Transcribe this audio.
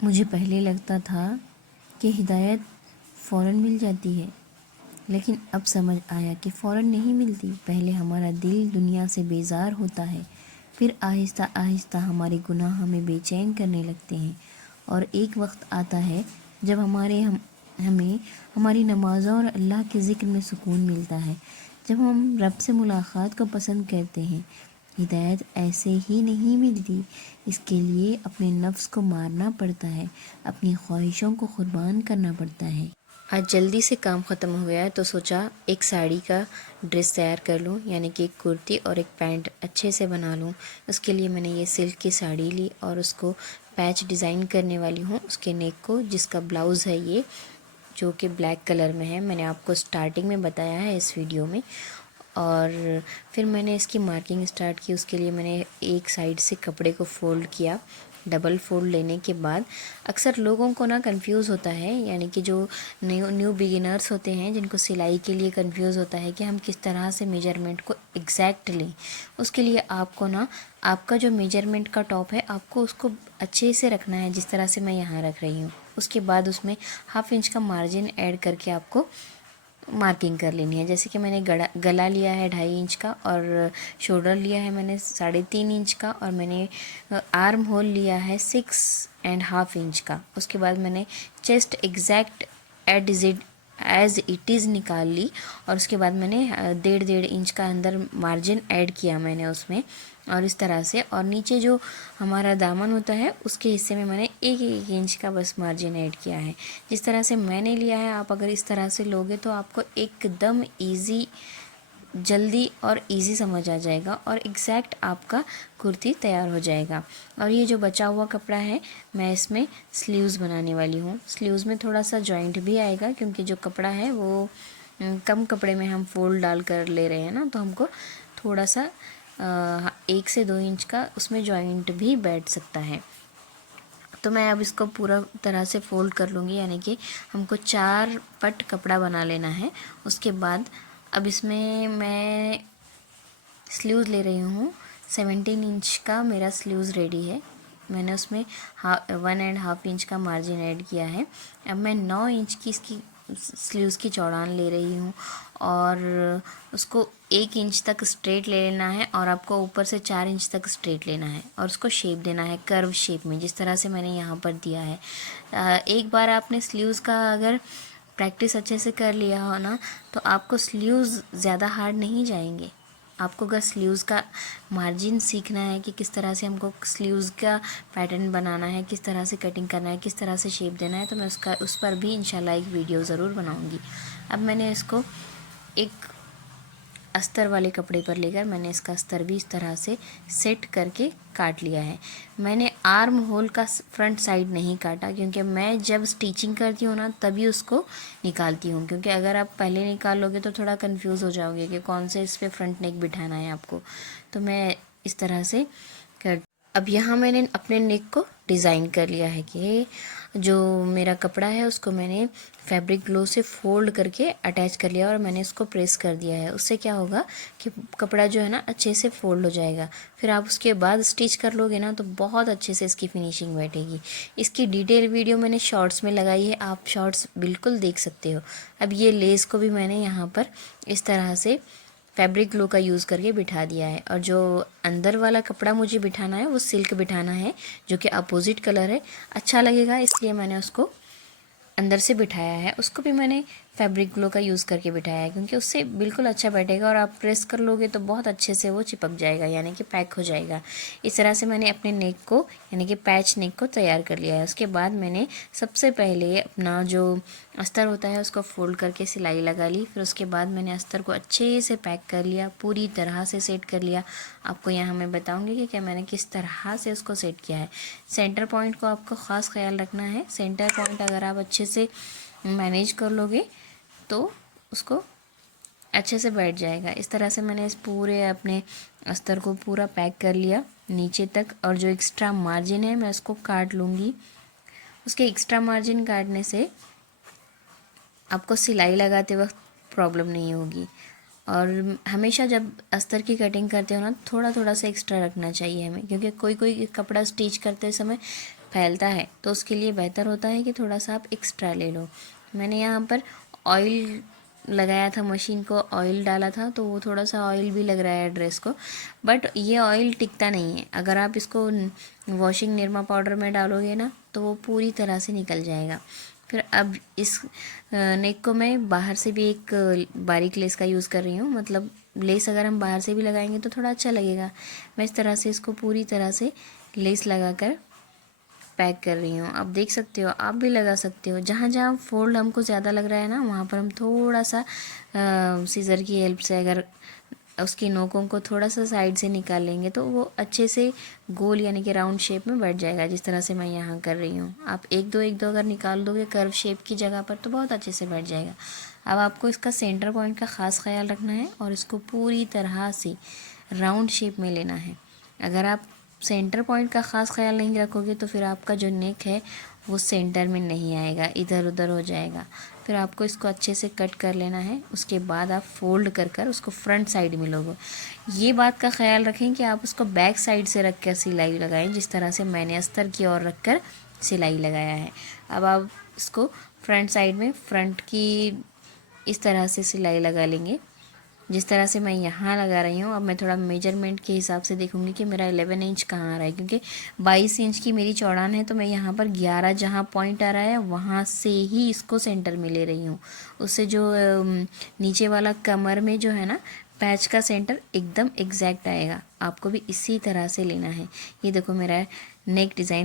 मुझे पहले लगता था कि हिदायत फ़ौरन मिल जाती है, लेकिन अब समझ आया कि फ़ौरन नहीं मिलती। पहले हमारा दिल दुनिया से बेजार होता है, फिर आहिस्ता आहिस्ता हमारे गुनाह हमें बेचैन करने लगते हैं, और एक वक्त आता है जब हमें हमारी नमाज़ों और अल्लाह के ज़िक्र में सुकून मिलता है, जब हम रब से मुलाकात को पसंद करते हैं। हिदायत ऐसे ही नहीं मिलती, इसके लिए अपने नफ्स को मारना पड़ता है, अपनी ख्वाहिशों को कुर्बान करना पड़ता है। आज जल्दी से काम ख़त्म हो गया है तो सोचा एक साड़ी का ड्रेस तैयार कर लूँ, यानी कि एक कुर्ती और एक पैंट अच्छे से बना लूँ। उसके लिए मैंने ये सिल्क की साड़ी ली और उसको पैच डिज़ाइन करने वाली हूँ उसके नेक को, जिसका ब्लाउज़ है ये, जो कि ब्लैक कलर में है। मैंने आपको स्टार्टिंग में बताया है इस वीडियो में। और फिर मैंने इसकी मार्किंग स्टार्ट की। उसके लिए मैंने एक साइड से कपड़े को फ़ोल्ड किया। डबल फ़ोल्ड लेने के बाद अक्सर लोगों को ना कंफ्यूज होता है, यानी कि जो न्यू बिगिनर्स होते हैं जिनको सिलाई के लिए कंफ्यूज होता है कि हम किस तरह से मेजरमेंट को एग्जैक्ट लें। उसके लिए आपको ना आपका जो मेजरमेंट का टॉप है आपको उसको अच्छे से रखना है, जिस तरह से मैं यहाँ रख रही हूँ। उसके बाद उसमें हाफ इंच का मार्जिन ऐड करके आपको मार्किंग कर लेनी है। जैसे कि मैंने गला लिया है 2.5 इंच का, और शोल्डर लिया है मैंने 3.5 इंच का, और मैंने आर्म होल लिया है 6.5 इंच का। उसके बाद मैंने chest exact as it is निकाल ली, और उसके बाद मैंने 1.5 इंच का अंदर मार्जिन ऐड किया मैंने उसमें, और इस तरह से। और नीचे जो हमारा दामन होता है उसके हिस्से में मैंने 1-1 इंच का बस मार्जिन ऐड किया है। जिस तरह से मैंने लिया है, आप अगर इस तरह से लोगे तो आपको एकदम इजी, जल्दी और इजी समझ आ जाएगा, और एग्जैक्ट आपका कुर्ती तैयार हो जाएगा। और ये जो बचा हुआ कपड़ा है मैं इसमें स्लीव्स बनाने वाली हूँ। स्लीव्स में थोड़ा सा जॉइंट भी आएगा, क्योंकि जो कपड़ा है वो कम कपड़े में हम फोल्ड डाल कर ले रहे हैं ना, तो हमको थोड़ा सा 1 से 2 इंच का उसमें जॉइंट भी बैठ सकता है। तो मैं अब इसको पूरा तरह से फोल्ड कर लूँगी, यानी कि हमको 4 पट कपड़ा बना लेना है। उसके बाद अब इसमें मैं स्लीव्स ले रही हूँ। 17 इंच का मेरा स्लीव्स रेडी है। मैंने उसमें 1.5 इंच का मार्जिन ऐड किया है। अब मैं 9 इंच की इसकी स्लीव्स की चौड़ान ले रही हूँ, और उसको 1 इंच तक स्ट्रेट ले लेना है, और आपको ऊपर से 4 इंच तक स्ट्रेट लेना है, और उसको शेप देना है कर्व शेप में, जिस तरह से मैंने यहाँ पर दिया है। एक बार आपने स्लीव्स का अगर प्रैक्टिस अच्छे से कर लिया हो ना, तो आपको स्लीव्स ज़्यादा हार्ड नहीं जाएंगे। आपको अगर स्लीव्स का मार्जिन सीखना है कि किस तरह से हमको स्लीव्स का पैटर्न बनाना है, किस तरह से कटिंग करना है, किस तरह से शेप देना है, तो मैं उस पर भी इंशाल्लाह एक वीडियो ज़रूर बनाऊंगी। अब मैंने इसको एक अस्तर वाले कपड़े पर लेकर मैंने इसका अस्तर भी इस तरह से सेट करके काट लिया है। मैंने आर्म होल का फ्रंट साइड नहीं काटा, क्योंकि मैं जब स्टिचिंग करती हूँ ना तभी उसको निकालती हूँ, क्योंकि अगर आप पहले निकाल लोगे तो थोड़ा कंफ्यूज हो जाओगे कि कौन से इस पर फ्रंट नेक बिठाना है आपको। तो मैं इस तरह से कर अब यहाँ मैंने अपने नेक को डिज़ाइन कर लिया है कि जो मेरा कपड़ा है उसको मैंने फैब्रिक ग्लो से फोल्ड करके अटैच कर लिया, और मैंने इसको प्रेस कर दिया है। उससे क्या होगा कि कपड़ा जो है ना अच्छे से फोल्ड हो जाएगा। फिर आप उसके बाद स्टिच कर लोगे ना तो बहुत अच्छे से इसकी फिनिशिंग बैठेगी। इसकी डिटेल वीडियो मैंने शॉर्ट्स में लगाई है, आप शॉर्ट्स बिल्कुल देख सकते हो। अब ये लेस को भी मैंने यहाँ पर इस तरह से फैब्रिक ग्लू का यूज़ करके बिठा दिया है, और जो अंदर वाला कपड़ा मुझे बिठाना है वो सिल्क बिठाना है, जो कि अपोजिट कलर है। अच्छा लगेगा इसलिए मैंने उसको अंदर से बिठाया है। उसको भी मैंने फैब्रिक ग्लो का यूज़ करके बिठाया है, क्योंकि उससे बिल्कुल अच्छा बैठेगा, और आप प्रेस कर लोगे तो बहुत अच्छे से वो चिपक जाएगा, यानी कि पैक हो जाएगा। इस तरह से मैंने अपने नेक को, यानी कि पैच नेक को तैयार कर लिया है। उसके बाद मैंने सबसे पहले अपना जो अस्तर होता है उसको फोल्ड करके सिलाई लगा ली। फिर उसके बाद मैंने अस्तर को अच्छे से पैक कर लिया, पूरी तरह से सेट कर लिया। आपको यहाँ मैं बताऊँगी कि क्या मैंने किस तरह से उसको सेट किया है। सेंटर पॉइंट को आपको ख़ास ख्याल रखना है। सेंटर पॉइंट अगर आप अच्छे से मैनेज कर लोगे तो उसको अच्छे से बैठ जाएगा। इस तरह से मैंने इस पूरे अपने अस्तर को पूरा पैक कर लिया नीचे तक, और जो एक्स्ट्रा मार्जिन है मैं उसको काट लूँगी। उसके एक्स्ट्रा मार्जिन काटने से आपको सिलाई लगाते वक्त प्रॉब्लम नहीं होगी। और हमेशा जब अस्तर की कटिंग करते हो ना थोड़ा थोड़ा सा एक्स्ट्रा रखना चाहिए हमें, क्योंकि कोई कोई कपड़ा स्टिच करते समय फैलता है तो उसके लिए बेहतर होता है कि थोड़ा सा आप एक्स्ट्रा ले लो। मैंने यहाँ पर ऑयल लगाया था, मशीन को ऑयल डाला था, तो वो थोड़ा सा ऑयल भी लग रहा है ड्रेस को, बट ये ऑयल टिकता नहीं है। अगर आप इसको वॉशिंग निरमा पाउडर में डालोगे ना तो वो पूरी तरह से निकल जाएगा। फिर अब इस नेक को मैं बाहर से भी एक बारीक लेस का यूज़ कर रही हूँ, मतलब लेस अगर हम बाहर से भी लगाएंगे तो थोड़ा अच्छा लगेगा। मैं इस तरह से इसको पूरी तरह से लेस लगाकर पैक कर रही हूँ। आप देख सकते हो, आप भी लगा सकते हो। जहाँ जहाँ फोल्ड हमको ज़्यादा लग रहा है ना, वहाँ पर हम थोड़ा सा सीज़र की हेल्प से अगर उसकी नोकों को थोड़ा सा साइड से निकाल लेंगे तो वो अच्छे से गोल यानी कि राउंड शेप में बैठ जाएगा, जिस तरह से मैं यहाँ कर रही हूँ। आप एक दो अगर निकाल दोगे कर्व शेप की जगह पर तो बहुत अच्छे से बैठ जाएगा। अब आपको इसका सेंटर पॉइंट का ख़ास ख्याल रखना है और इसको पूरी तरह से राउंड शेप में लेना है। अगर आप सेंटर पॉइंट का ख़ास ख्याल नहीं रखोगे तो फिर आपका जो नेक है वो सेंटर में नहीं आएगा, इधर उधर हो जाएगा। फिर आपको इसको अच्छे से कट कर लेना है। उसके बाद आप फोल्ड कर कर उसको फ्रंट साइड में लोगे। ये बात का ख्याल रखें कि आप उसको बैक साइड से रख कर सिलाई लगाएं, जिस तरह से मैंने अस्तर की ओर रख कर सिलाई लगाया है। अब आप इसको फ्रंट साइड में फ्रंट की इस तरह से सिलाई लगा लेंगे, जिस तरह से मैं यहाँ लगा रही हूँ। अब मैं थोड़ा मेजरमेंट के हिसाब से देखूँगी कि मेरा 11 इंच कहाँ आ रहा है, क्योंकि 22 इंच की मेरी चौड़ान है, तो मैं यहाँ पर 11 जहाँ पॉइंट आ रहा है वहाँ से ही इसको सेंटर में ले रही हूँ। उससे जो नीचे वाला कमर में जो है ना पैच का सेंटर एकदम एग्जैक्ट आएगा। आपको भी इसी तरह से लेना है। ये देखो मेरा नेक डिज़ाइन